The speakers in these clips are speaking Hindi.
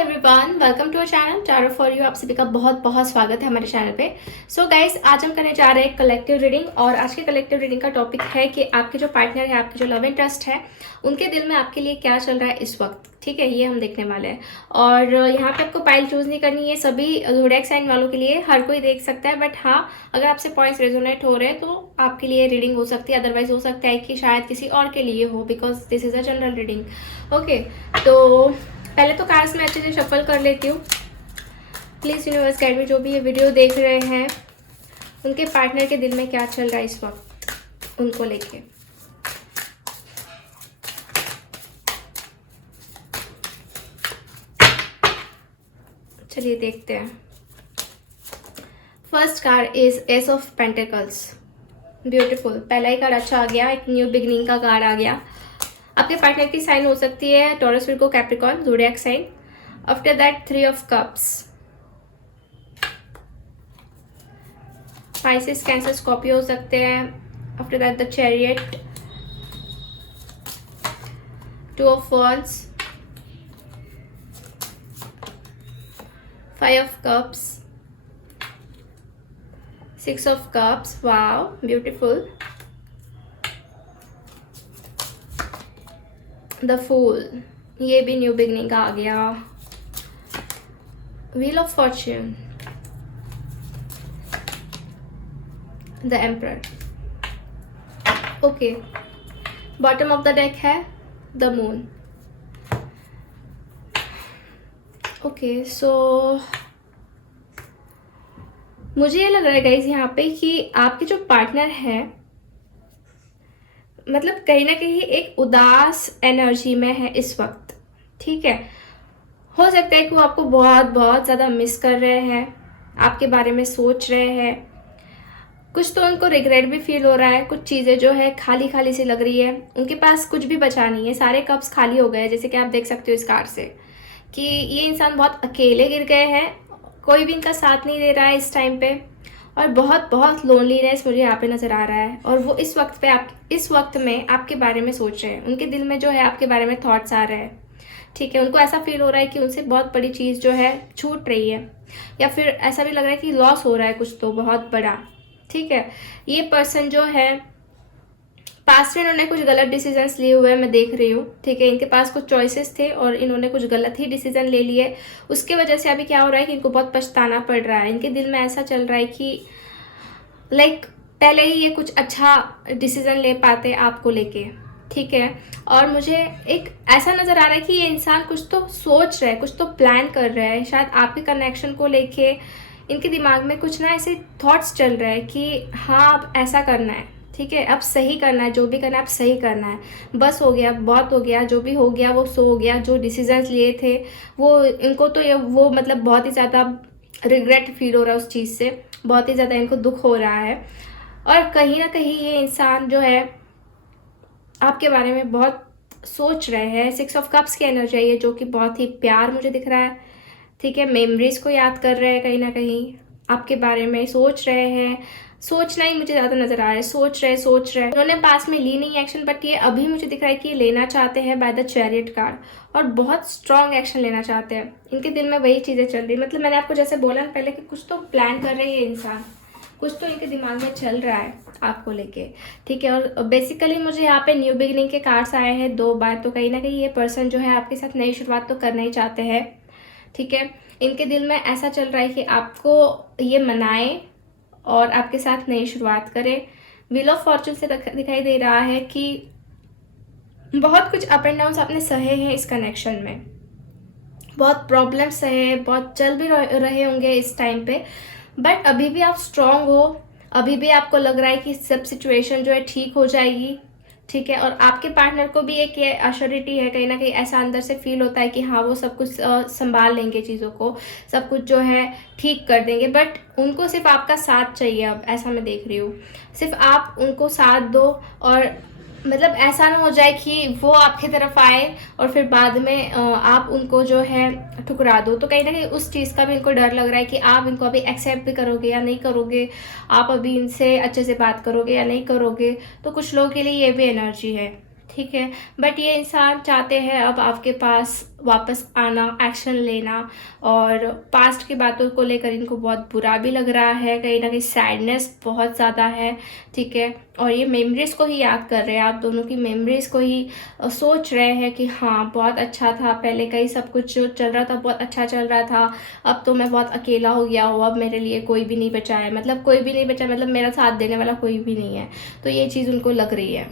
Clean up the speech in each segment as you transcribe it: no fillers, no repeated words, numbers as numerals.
Everyone, welcome to our channel tarot for you. आप सभी का बहुत बहुत स्वागत है हमारे चैनल पे। सो गाइस, आज हम करने जा रहे हैं कलेक्टिव रीडिंग। और आज के कलेक्टिव रीडिंग का टॉपिक है कि आपके जो पार्टनर है, आपके जो लव इंटरेस्ट है, उनके दिल में आपके लिए क्या चल रहा है इस वक्त। ठीक है, ये हम देखने वाले हैं। और यहाँ पे आपको पाइल चूज नहीं करनी है, सभी ज़ोडिएक साइन वालों के लिए हर कोई देख सकता है। बट हाँ, अगर आपसे पॉइंट्स रेजोनेट हो रहे हैं तो आपके लिए रीडिंग हो सकती है, अदरवाइज हो सकता है कि शायद किसी और के लिए हो, because this is a general reading. Okay, तो पहले तो कार्ड्स में अच्छे से शफल कर लेती हूँ। प्लीज़ यूनिवर्स गाइड में जो भी ये वीडियो देख रहे हैं, उनके पार्टनर के दिल में क्या चल रहा है इस वक्त उनको लेके। चलिए देखते हैं। First card is ace of pentacles. Beautiful, पहला ही कार्ड अच्छा आ गया, एक न्यू बिगनिंग का कार्ड आ गया। आपके पार्टनर की साइन हो सकती है Taurus, Virgo, Capricorn, zodiac sign. After that 3 of cups, Pisces, Cancer, Scorpio हो सकते हैं। After that the chariot, 2 of wands, 5 of cups, 6 of cups. Wow, beautiful. The fool, ये भी न्यू बिगनिंग का आ गया। Wheel of Fortune, the emperor. Okay, bottom of the deck है द मून। ओके, सो मुझे ये लग रहा है गाइस यहाँ पे कि आपके जो पार्टनर है, मतलब कहीं ना कहीं एक उदास एनर्जी में है इस वक्त। ठीक है, हो सकता है कि वो आपको बहुत बहुत ज़्यादा मिस कर रहे हैं, आपके बारे में सोच रहे हैं। कुछ तो उनको रिग्रेट भी फील हो रहा है, कुछ चीज़ें जो है खाली खाली सी लग रही है, उनके पास कुछ भी बचा नहीं है, सारे कप्स खाली हो गए। जैसे कि आप देख सकते हो इस कार्ड से कि ये इंसान बहुत अकेले गिर गए हैं, कोई भी इनका साथ नहीं दे रहा है इस टाइम पे, और बहुत बहुत लोनलीनेस मुझे यहाँ पे नज़र आ रहा है। और वो इस वक्त में आपके बारे में सोच रहे हैं, उनके दिल में जो है आपके बारे में थॉट्स आ रहे हैं। ठीक है, उनको ऐसा फील हो रहा है कि उनसे बहुत बड़ी चीज़ जो है छूट रही है, या फिर ऐसा भी लग रहा है कि लॉस हो रहा है कुछ तो बहुत बड़ा। ठीक है, ये पर्सन जो है पास्ट में इन्होंने कुछ गलत डिसीजंस लिए हुए हैं, मैं देख रही हूँ। ठीक है, इनके पास कुछ चॉइसेस थे और इन्होंने कुछ गलत ही डिसीजन ले लिए। उसके वजह से अभी क्या हो रहा है कि इनको बहुत पछताना पड़ रहा है। इनके दिल में ऐसा चल रहा है कि लाइक पहले ही ये कुछ अच्छा डिसीजन ले पाते आपको लेके। ठीक है, और मुझे एक ऐसा नज़र आ रहा है कि ये इंसान कुछ तो सोच रहा है, कुछ तो प्लान कर रहा है, शायद आपके कनेक्शन को लेके इनके दिमाग में कुछ ना ऐसे थॉट्स चल रहे हैं कि हाँ अब ऐसा करना है। ठीक है, अब सही करना है, जो भी करना है अब सही करना है, बस हो गया, बहुत हो गया, जो भी हो गया वो सो हो गया। जो डिसीजंस लिए थे वो इनको तो ये वो मतलब बहुत ही ज़्यादा रिग्रेट फील हो रहा है उस चीज़ से, बहुत ही ज़्यादा इनको दुख हो रहा है। और कहीं ना कहीं ये इंसान जो है आपके बारे में बहुत सोच रहे हैं। 6 ऑफ कप्स की एनर्जी है ये, जो कि बहुत ही प्यार मुझे दिख रहा है। ठीक है, मेमोरीज को याद कर रहे हैं, कहीं ना कहीं आपके बारे में सोच रहे हैं। सोचना ही मुझे ज़्यादा नज़र आ रहा है, सोच रहे उन्होंने पास में ली नहीं एक्शन, बट ये अभी मुझे दिख रहा है कि ये लेना चाहते हैं बाय द चैरियट कार्ड, और बहुत स्ट्रॉन्ग एक्शन लेना चाहते हैं। इनके दिल में वही चीज़ें चल रही, मतलब मैंने आपको जैसे बोला ना पहले कि कुछ तो प्लान कर रहे हैं इंसान, कुछ तो इनके दिमाग में चल रहा है आपको लेके। ठीक है, और बेसिकली मुझे यहाँ पे न्यू बिगनिंग के कार्ड्स आए हैं 2 बार, तो कहीं ना कहीं ये पर्सन जो है आपके साथ नई शुरुआत तो करना ही चाहते हैं। ठीक है, इनके दिल में ऐसा चल रहा है कि आपको ये मनाए और आपके साथ नई शुरुआत करे। व्हील ऑफ फॉर्चून से दिखाई दे रहा है कि बहुत कुछ अप एंड डाउन आपने सहे हैं इस कनेक्शन में, बहुत प्रॉब्लम्स सहे, बहुत चल भी रहे होंगे इस टाइम पे, बट अभी भी आप स्ट्रांग हो, अभी भी आपको लग रहा है कि सब सिचुएशन जो है ठीक हो जाएगी। ठीक है, और आपके पार्टनर को भी एक ये अश्योरिटी है, कहीं ना कहीं ऐसा अंदर से फील होता है कि हाँ वो सब कुछ संभाल लेंगे, चीज़ों को सब कुछ जो है ठीक कर देंगे। बट उनको सिर्फ आपका साथ चाहिए, अब ऐसा मैं देख रही हूँ, सिर्फ आप उनको साथ दो, और मतलब ऐसा ना हो जाए कि वो आपकी तरफ आए और फिर बाद में आप उनको जो है ठुकरा दो। तो कहीं ना कहीं उस चीज़ का भी इनको डर लग रहा है कि आप इनको अभी एक्सेप्ट भी करोगे या नहीं करोगे, आप अभी इनसे अच्छे से बात करोगे या नहीं करोगे। तो कुछ लोगों के लिए ये भी एनर्जी है। ठीक है। बट ये इंसान चाहते हैं अब आपके पास वापस आना, एक्शन लेना, और पास्ट की बातों को लेकर इनको बहुत बुरा भी लग रहा है, कहीं ना कहीं सैडनेस बहुत ज़्यादा है, ठीक है। और ये मेमोरीज़ को ही याद कर रहे हैं, आप दोनों की मेमोरीज़ को ही सोच रहे हैं कि हाँ बहुत अच्छा था पहले, कहीं सब कुछ जो चल रहा था बहुत अच्छा चल रहा था, अब तो मैं बहुत अकेला हो गया हूँ, अब मेरे लिए कोई भी नहीं बचा है, मतलब कोई भी नहीं बचा, मतलब मेरा साथ देने वाला कोई भी नहीं है। तो ये चीज़ उनको लग रही है।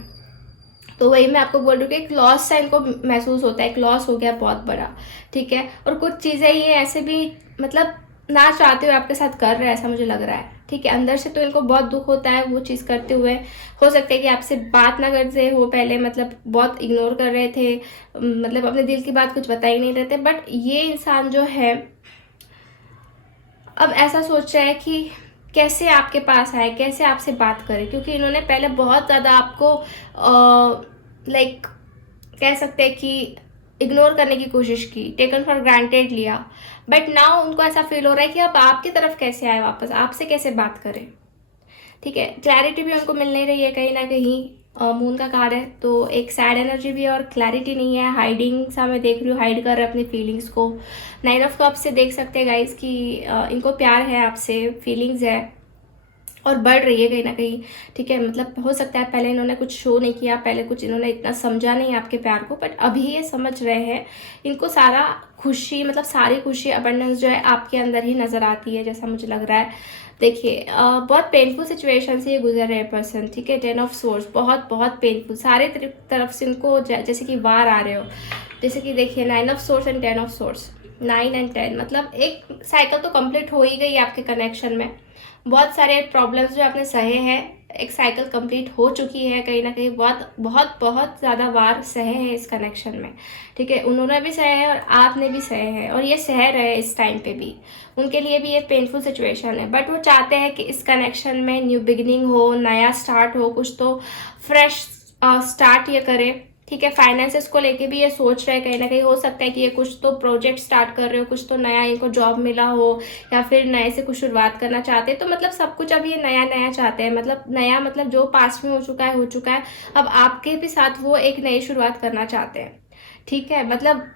तो वही मैं आपको बोल रही हूँ कि एक लॉस सा इनको महसूस होता है, एक लॉस हो गया बहुत बड़ा, ठीक है। और कुछ चीज़ें ये ऐसे भी मतलब ना चाहते हुए आपके साथ कर रहे हैं, ऐसा मुझे लग रहा है, ठीक है। अंदर से तो इनको बहुत दुख होता है वो चीज़ करते हुए। हो सकता है कि आपसे बात ना करते हो पहले, मतलब बहुत इग्नोर कर रहे थे, मतलब अपने दिल की बात कुछ बता ही नहीं रहे थे। बट ये इंसान जो है अब ऐसा सोच रहा है कि कैसे आपके पास आए, कैसे आपसे बात करे, क्योंकि इन्होंने पहले बहुत ज़्यादा आपको लाइक कह सकते हैं कि इग्नोर करने की कोशिश की, टेकन फॉर ग्रांटेड लिया। बट नाउ उनको ऐसा फील हो रहा है कि अब आपकी तरफ कैसे आए वापस, आपसे कैसे बात करें, ठीक है। क्लैरिटी भी उनको मिल नहीं रही है कहीं ना कहीं, मून का कार्ड है तो एक सैड एनर्जी भी है और क्लैरिटी नहीं है, हाइडिंग सा मैं देख रही हूँ, हाइड कर रहे हैं अपनी फीलिंग्स को। 9 ऑफ कप्स से देख सकते हैं गाइज कि इनको प्यार है आपसे, फीलिंग्स है और बढ़ रही है कहीं ना कहीं, ठीक है। मतलब हो सकता है पहले इन्होंने कुछ शो नहीं किया, पहले कुछ इन्होंने इतना समझा नहीं आपके प्यार को, बट अभी ये समझ रहे हैं। इनको सारा खुशी, मतलब सारी खुशी, अबंडेंस जो है आपके अंदर ही नज़र आती है, जैसा मुझे लग रहा है। देखिए बहुत पेनफुल सिचुएशन से ये गुजर रहे हैं पर्सन, ठीक है। 10 ऑफ सोर्स, बहुत बहुत पेनफुल, सारे तरफ से इनको जैसे कि वार आ रहे हो। जैसे कि देखिए 9 of source and 10 of source, 9 and 10, मतलब एक साइकिल तो कंप्लीट हो ही गई आपके कनेक्शन में। बहुत सारे प्रॉब्लम्स जो आपने सहे हैं, एक साइकिल कंप्लीट हो चुकी है कहीं ना कहीं, बहुत बहुत बहुत ज़्यादा वार सहे हैं इस कनेक्शन में, ठीक है। उन्होंने भी सहे हैं और आपने भी सहे हैं, और ये सह रहे हैं इस टाइम पे भी, उनके लिए भी ये पेनफुल सिचुएशन है। बट वो चाहते हैं कि इस कनेक्शन में न्यू बिगिनिंग हो, नया स्टार्ट हो, कुछ तो फ्रेश स्टार्ट ये करे, ठीक है। फाइनेंसेस को लेके भी ये सोच रहे हैं कहीं ना कहीं, हो सकता है कि ये कुछ तो प्रोजेक्ट स्टार्ट कर रहे हो, कुछ तो नया इनको जॉब मिला हो, या फिर नए से कुछ शुरुआत करना चाहते हैं। तो मतलब सब कुछ अब ये नया नया चाहते हैं, मतलब नया, मतलब जो पास्ट में हो चुका है हो चुका है, अब आपके भी साथ वो एक नई शुरुआत करना चाहते हैं, ठीक है। मतलब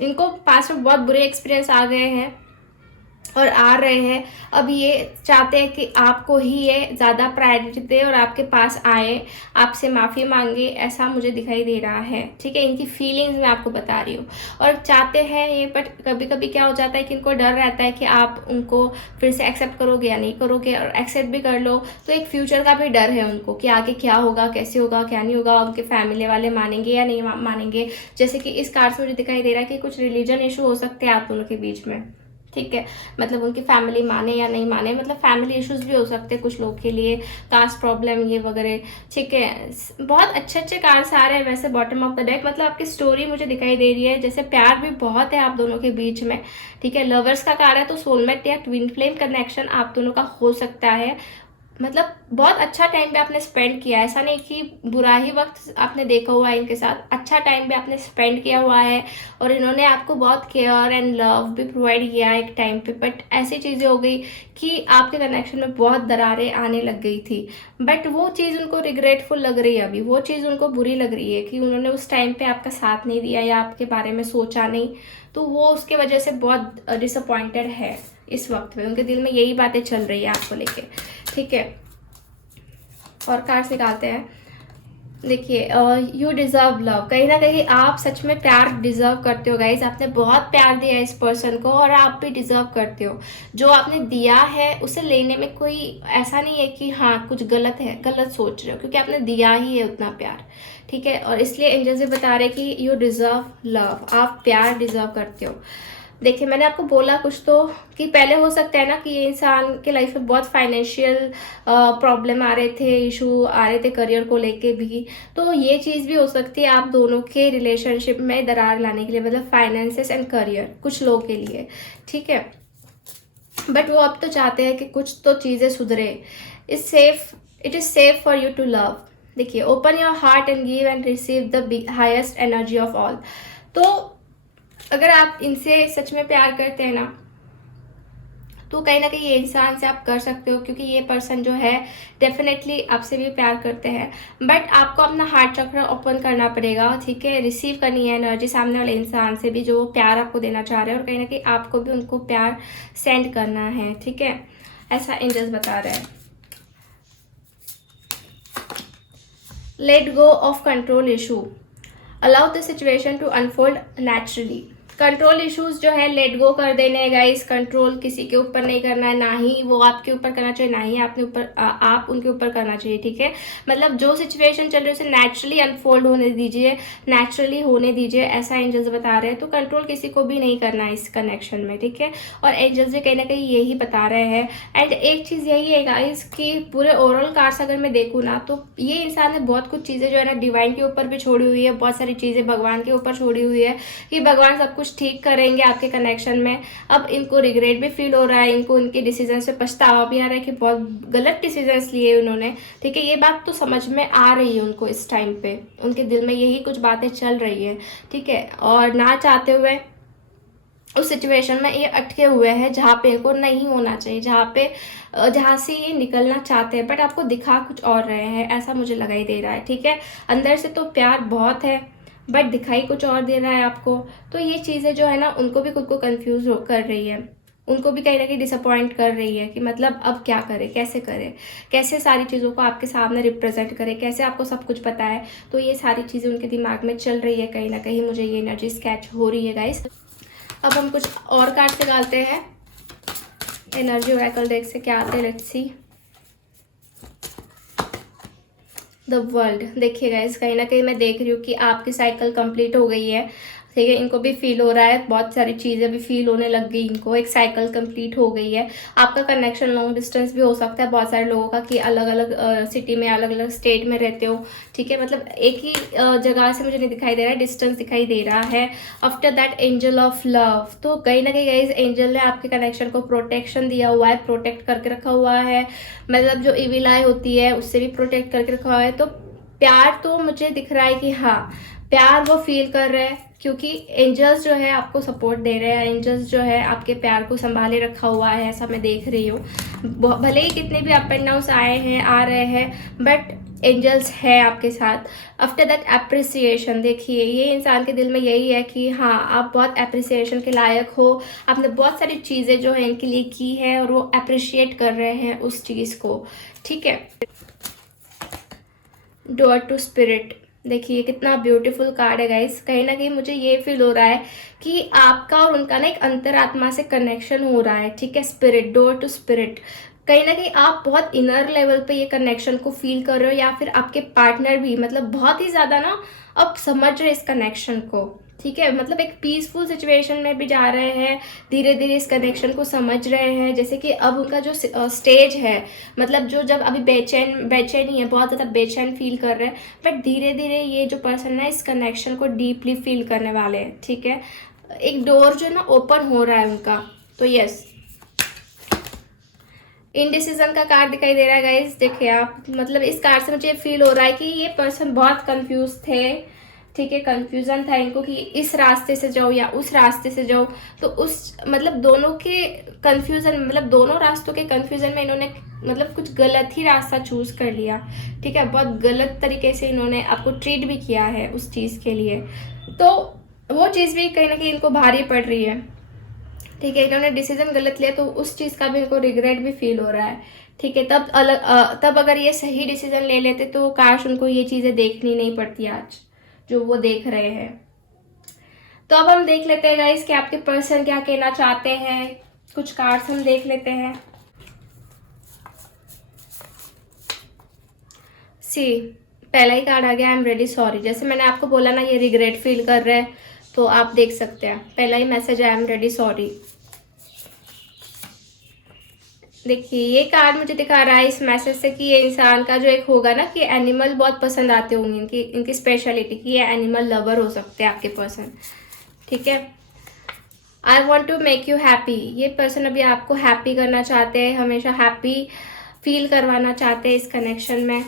इनको पास्ट में बहुत बुरे एक्सपीरियंस आ गए हैं और आ रहे हैं, अब ये चाहते हैं कि आपको ही ये ज़्यादा प्रायोरिटी दे और आपके पास आए, आपसे माफ़ी मांगे, ऐसा मुझे दिखाई दे रहा है, ठीक है। इनकी फीलिंग्स मैं आपको बता रही हूँ, और चाहते हैं ये, बट कभी कभी क्या हो जाता है कि इनको डर रहता है कि आप उनको फिर से एक्सेप्ट करोगे या नहीं करोगे, और एक्सेप्ट भी कर लो तो एक फ्यूचर का भी डर है उनको कि आगे क्या होगा, कैसे होगा, क्या नहीं होगा, उनके फैमिली वाले मानेंगे या नहीं मानेंगे। जैसे कि इस कार्ड से मुझे दिखाई दे रहा है कि कुछ रिलीजन इशू हो सकते हैं आप दोनों के बीच में, ठीक है। मतलब उनकी फैमिली माने या नहीं माने, मतलब फैमिली इश्यूज भी हो सकते हैं कुछ लोग के लिए, कास्ट प्रॉब्लम ये वगैरह, ठीक है। बहुत अच्छे अच्छे कार्ड्स आ रहे हैं वैसे बॉटम ऑफ द डेक, मतलब आपकी स्टोरी मुझे दिखाई दे रही है, जैसे प्यार भी बहुत है आप दोनों के बीच में, ठीक है। लवर्स का कार्ड है तो सोलमेट या ट्विन फ्लेम कनेक्शन आप दोनों का हो सकता है। मतलब बहुत अच्छा टाइम भी आपने स्पेंड किया है, ऐसा नहीं कि बुरा ही वक्त आपने देखा हुआ है इनके साथ, अच्छा टाइम भी आपने स्पेंड किया हुआ है, और इन्होंने आपको बहुत केयर एंड लव भी प्रोवाइड किया है एक टाइम पे। बट ऐसी चीज़ें हो गई कि आपके कनेक्शन में बहुत दरारें आने लग गई थी, बट वो चीज़ उनको रिग्रेटफुल लग रही है अभी, वो चीज़ उनको बुरी लग रही है कि उन्होंने उस टाइम पे आपका साथ नहीं दिया या आपके बारे में सोचा नहीं, तो वो उसके वजह से बहुत डिसअपॉइंटेड है इस वक्त में, उनके दिल में यही बातें चल रही है आपको लेके, ठीक है। और कार्ड्स निकालते हैं। देखिए यू डिज़र्व लव, कहीं ना कहीं आप सच में प्यार डिज़र्व करते हो गाइज, आपने बहुत प्यार दिया है इस पर्सन को और आप भी डिज़र्व करते हो। जो आपने दिया है उसे लेने में कोई ऐसा नहीं है कि हाँ कुछ गलत है, गलत सोच रहे हो, क्योंकि आपने दिया ही है उतना प्यार, ठीक है। और इसलिए एंजल्स भी बता रहे कि यू डिज़र्व लव, आप प्यार डिज़र्व करते हो। देखिए मैंने आपको बोला कुछ तो कि पहले हो सकता है ना कि ये इंसान के लाइफ में बहुत फाइनेंशियल प्रॉब्लम आ रहे थे, इशू आ रहे थे करियर को लेके भी, तो ये चीज़ भी हो सकती है आप दोनों के रिलेशनशिप में दरार लाने के लिए, मतलब फाइनेंसेस एंड करियर कुछ लोगों के लिए, ठीक है। बट वो अब तो चाहते हैं कि कुछ तो चीज़ें सुधरे। It is safe for you to love. देखिए open your heart and give and receive the highest energy of all. तो अगर आप इनसे सच में प्यार करते हैं ना, तो कहीं ना कहीं ये इंसान से आप कर सकते हो, क्योंकि ये पर्सन जो है डेफिनेटली आपसे भी प्यार करते हैं, बट आपको अपना हार्ट चक्र ओपन करना पड़ेगा, ठीक है। रिसीव करनी है एनर्जी सामने वाले इंसान से भी जो प्यार आपको देना चाह रहे हैं, और कहीं ना कहीं आपको भी उनको प्यार सेंड करना है, ठीक है। ऐसा एंजल्स बता रहे हैं। Let go of control issue, allow the situation to unfold naturally. Control issues जो है लेट गो कर देने हैं गाइस। कंट्रोल किसी के ऊपर नहीं करना है, ना ही वो आपके ऊपर करना चाहिए, ना ही आपने ऊपर आप उनके ऊपर करना चाहिए, ठीक है। मतलब जो सिचुएशन चल रही है उसे नेचुरली अनफोल्ड होने दीजिए, नेचुरली होने दीजिए, ऐसा एंजल्स बता रहे हैं। तो कंट्रोल किसी को भी नहीं करना है इस कनेक्शन में, ठीक है। और एंजल्स भी कहीं ना कहीं यही बता रहे हैं। एंड एक चीज़ यही है गाइस कि पूरे ओवरऑल कार्ड्स अगर मैं देखूँ ना, तो ये इंसान ने बहुत कुछ चीज़ें जो है ना डिवाइन के ऊपर भी छोड़ी हुई है, बहुत सारी चीज़ें भगवान के ऊपर छोड़ी हुई है कि भगवान सब कुछ ठीक करेंगे आपके कनेक्शन में। अब इनको रिग्रेट भी फील हो रहा है, इनको उनके डिसीजन से पछतावा भी आ रहा है कि बहुत गलत डिसीजंस लिए उन्होंने, ठीक है। ये बात तो समझ में आ रही है उनको, इस टाइम पे उनके दिल में यही कुछ बातें चल रही है, ठीक है। और ना चाहते हुए उस सिचुएशन में ये अटके हुए हैं जहाँ पे इनको नहीं होना चाहिए, जहाँ से ये निकलना चाहते हैं, बट आपको दिखा कुछ और रहे हैं, ऐसा मुझे लगा ही दे रहा है, ठीक है। अंदर से तो प्यार बहुत है, बट दिखाई कुछ और दे रहा है आपको। तो ये चीज़ें जो है ना उनको भी खुद को कंफ्यूज कर रही है, उनको भी कहीं ना कहीं डिसअपॉइंट कर रही है कि मतलब अब क्या करे, कैसे करे, कैसे सारी चीज़ों को आपके सामने रिप्रेजेंट करे, कैसे आपको सब कुछ पता है। तो ये सारी चीज़ें उनके दिमाग में चल रही है, कहीं ना कहीं मुझे ये एनर्जी स्केच हो रही है गाइस। अब हम कुछ और कार्ड निकालते हैं एनर्जी ओरेकल डेक से, क्या आते हैं, लेट्स सी। The world. देखिए गाइस, कहीं ना कहीं मैं देख रही हूँ कि आपकी साइकिल कंप्लीट हो गई है, ठीक है। इनको भी फील हो रहा है, बहुत सारी चीज़ें भी फील होने लग गई इनको, एक साइकिल कंप्लीट हो गई है। आपका कनेक्शन लॉन्ग डिस्टेंस भी हो सकता है बहुत सारे लोगों का, कि अलग अलग सिटी में, अलग अलग स्टेट में रहते हो, ठीक है। मतलब एक ही जगह से मुझे नहीं दिखाई दे रहा है, डिस्टेंस दिखाई दे रहा है। After that angel of love, तो कहीं ना कहीं गाइस एंजल ने आपके कनेक्शन को प्रोटेक्शन दिया हुआ है, प्रोटेक्ट करके रखा हुआ है। मतलब जो इविल आई होती है उससे भी प्रोटेक्ट करके रखा हुआ है। तो प्यार तो मुझे दिख रहा है कि हाँ, प्यार वो फील कर रहे हैं, क्योंकि एंजल्स जो है आपको सपोर्ट दे रहे हैं, एंजल्स जो है आपके प्यार को संभाले रखा हुआ है, ऐसा मैं देख रही हूँ। भले ही कितने भी अप एंड डाउन्स आए हैं, आ रहे हैं, बट एंजल्स है आपके साथ। आफ्टर दैट अप्रिसिएशन, देखिए ये इंसान के दिल में यही है कि हाँ, आप बहुत अप्रिसिएशन के लायक हो, आपने बहुत सारी चीज़ें जो है इनके लिए की है और वो अप्रिशिएट कर रहे हैं उस चीज़ को, ठीक है। डोर टू स्पिरिट, देखिए कितना ब्यूटीफुल कार्ड है गाइस। कहीं ना कहीं मुझे ये फील हो रहा है कि आपका और उनका ना एक अंतरात्मा से कनेक्शन हो रहा है, ठीक है। स्पिरिट, डोर टू स्पिरिट, कहीं ना कहीं आप बहुत इनर लेवल पे ये कनेक्शन को फील कर रहे हो, या फिर आपके पार्टनर भी मतलब बहुत ही ज़्यादा ना अब समझ रहे इस कनेक्शन को, ठीक है। मतलब एक पीसफुल सिचुएशन में भी जा रहे हैं, धीरे धीरे इस कनेक्शन को समझ रहे हैं। जैसे कि अब उनका जो स्टेज है, मतलब जो जब अभी बेचैनी है, बहुत ज़्यादा बेचैन फील कर रहे हैं, बट धीरे धीरे ये जो पर्सन है इस कनेक्शन को डीपली फील करने वाले हैं, ठीक है। एक डोर जो ना ओपन हो रहा है उनका। तो यस, इनडिसीजन का कार्ड दिखाई दे रहा है गाइस। देखिए आप, मतलब इस कार्ड से मुझे फील हो रहा है कि ये पर्सन बहुत कंफ्यूज थे, ठीक है। कंफ्यूजन था इनको कि इस रास्ते से जाओ या उस रास्ते से जाओ। तो उस मतलब दोनों के कंफ्यूजन, मतलब दोनों रास्तों के कंफ्यूजन में इन्होंने मतलब कुछ गलत ही रास्ता चूज कर लिया, ठीक है। बहुत गलत तरीके से इन्होंने आपको ट्रीट भी किया है उस चीज़ के लिए। तो वो चीज़ भी कहीं ना कहीं इनको भारी पड़ रही है, ठीक है। इन्होंने डिसीजन गलत लिया, तो उस चीज़ का भी इनको रिग्रेट भी फील हो रहा है, ठीक है। तब अगर ये सही डिसीजन ले लेते तो काश उनको ये चीज़ें देखनी नहीं पड़ती आज जो वो देख रहे हैं। तो अब हम देख लेते हैं गाइस कि आपके पर्सन क्या कहना चाहते हैं। कुछ कार्ड्स हम देख लेते हैं। सी, पहला ही कार्ड आ गया, आई एम रेडी सॉरी। जैसे मैंने आपको बोला ना ये रिग्रेट फील कर रहे हैं, तो आप देख सकते हैं पहला ही message, I am ready sorry. देखिए ये कार्ड मुझे दिखा रहा है इस मैसेज से कि ये इंसान का जो एक होगा ना कि एनिमल बहुत पसंद आते होंगे, इनकी स्पेशलिटी कि ये एनिमल लवर हो सकते हैं आपके पर्सन, ठीक है। I want to make you happy, ये पर्सन अभी आपको हैप्पी करना चाहते हैं, हमेशा हैप्पी फील करवाना चाहते हैं इस कनेक्शन में।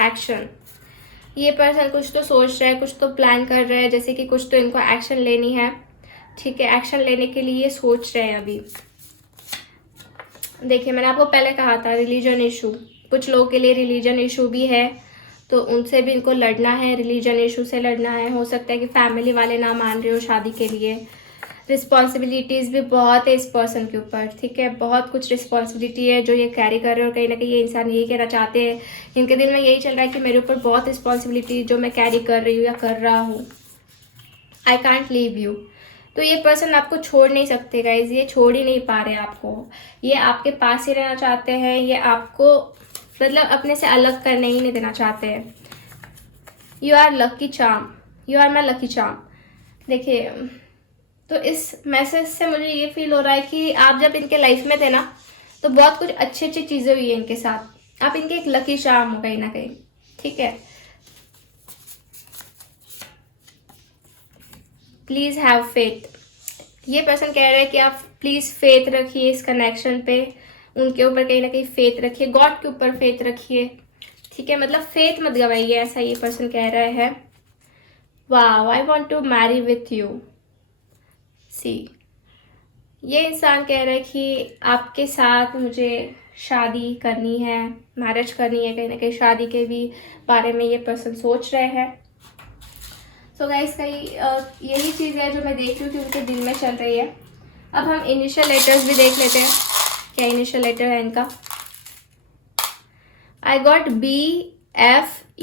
एक्शन, ये पर्सन कुछ तो सोच रहा है, कुछ तो प्लान कर रहा है, जैसे कि कुछ तो इनको एक्शन लेनी है, ठीक है। एक्शन लेने के लिए सोच रहे हैं अभी। देखिए मैंने आपको पहले कहा था रिलीजन इशू, कुछ लोगों के लिए रिलीजन इशू भी है, तो उनसे भी इनको लड़ना है, रिलीजन इशू से लड़ना है। हो सकता है कि फैमिली वाले ना मान रहे हो शादी के लिए। रिस्पॉन्सिबिलिटीज़ भी बहुत है इस पर्सन के ऊपर, ठीक है। बहुत कुछ रिस्पॉन्सिबिलिटी है जो ये कैरी कर रहे हैं, और कहीं ना कहीं ये इंसान यही कहना चाहते हैं, इनके दिल में यही चल रहा है कि मेरे ऊपर बहुत रिस्पॉन्सिबिलिटी जो मैं कैरी कर रही हूँ या कर रहा हूँ। I can't leave you. तो ये पर्सन आपको छोड़ नहीं सकते गाइज, ये छोड़ ही नहीं पा रहे आपको, ये आपके पास ही रहना चाहते हैं, ये आपको मतलब अपने से अलग करने ही नहीं देना चाहते हैं। You are lucky charm, you are my lucky charm. देखिए तो इस मैसेज से मुझे ये फील हो रहा है कि आप जब इनके लाइफ में थे ना, तो बहुत कुछ अच्छी अच्छी चीज़ें हुई है इनके साथ, आप इनके एक लकी चार्म हो कहीं ना कहीं, ठीक है। Please have faith. ये पर्सन कह रहा है कि आप प्लीज़ फेथ रखिए इस कनेक्शन पे, उनके ऊपर कहीं ना कहीं फेथ रखिए, गॉड के ऊपर फेथ रखिए, ठीक है। मतलब फेथ मत गवाइए, ऐसा ये पर्सन कह रहा है। वाह, I want to marry with you. See, ये इंसान कह रहा है कि आपके साथ मुझे शादी करनी है, मैरिज करनी है, कहीं ना कहीं शादी के भी बारे में ये पर्सन सोच रहे हैं। सो गाइस कहीं यही चीज़ है जो मैं देख रही हूँ कि उनके दिल में चल रही है। अब हम इनिशियल लेटर्स भी देख लेते हैं, क्या इनिशियल लेटर है इनका। I got BFERD,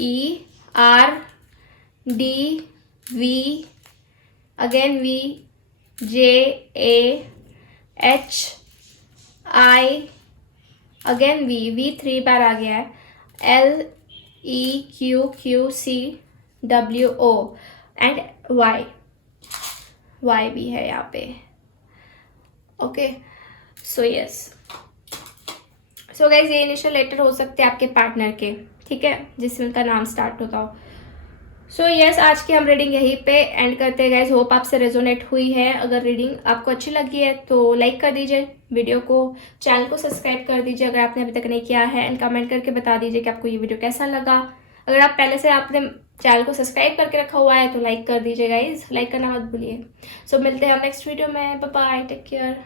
again VJAHI, again V 3 बार आ गया है, LEQQCWO एंड Y भी है यहाँ पे। Okay, so yes, so guys ये इनिशियल लेटर हो सकते हैं आपके पार्टनर के, ठीक है, जिससे उनका नाम स्टार्ट होता हो। सो यस, आज की हम रीडिंग यहीं पे एंड करते हैं गाइज। होप आपसे रेजोनेट हुई है। अगर रीडिंग आपको अच्छी लगी है तो लाइक कर दीजिए वीडियो को, चैनल को सब्सक्राइब कर दीजिए अगर आपने अभी तक नहीं किया है, एंड कमेंट करके बता दीजिए कि आपको ये वीडियो कैसा लगा। अगर आप पहले से आपने चैनल को सब्सक्राइब करके रखा हुआ है तो लाइक कर दीजिए गाइज, लाइक करना मत भूलिए। सो मिलते हैं हम नेक्स्ट वीडियो में, बाय बाय, टेक केयर।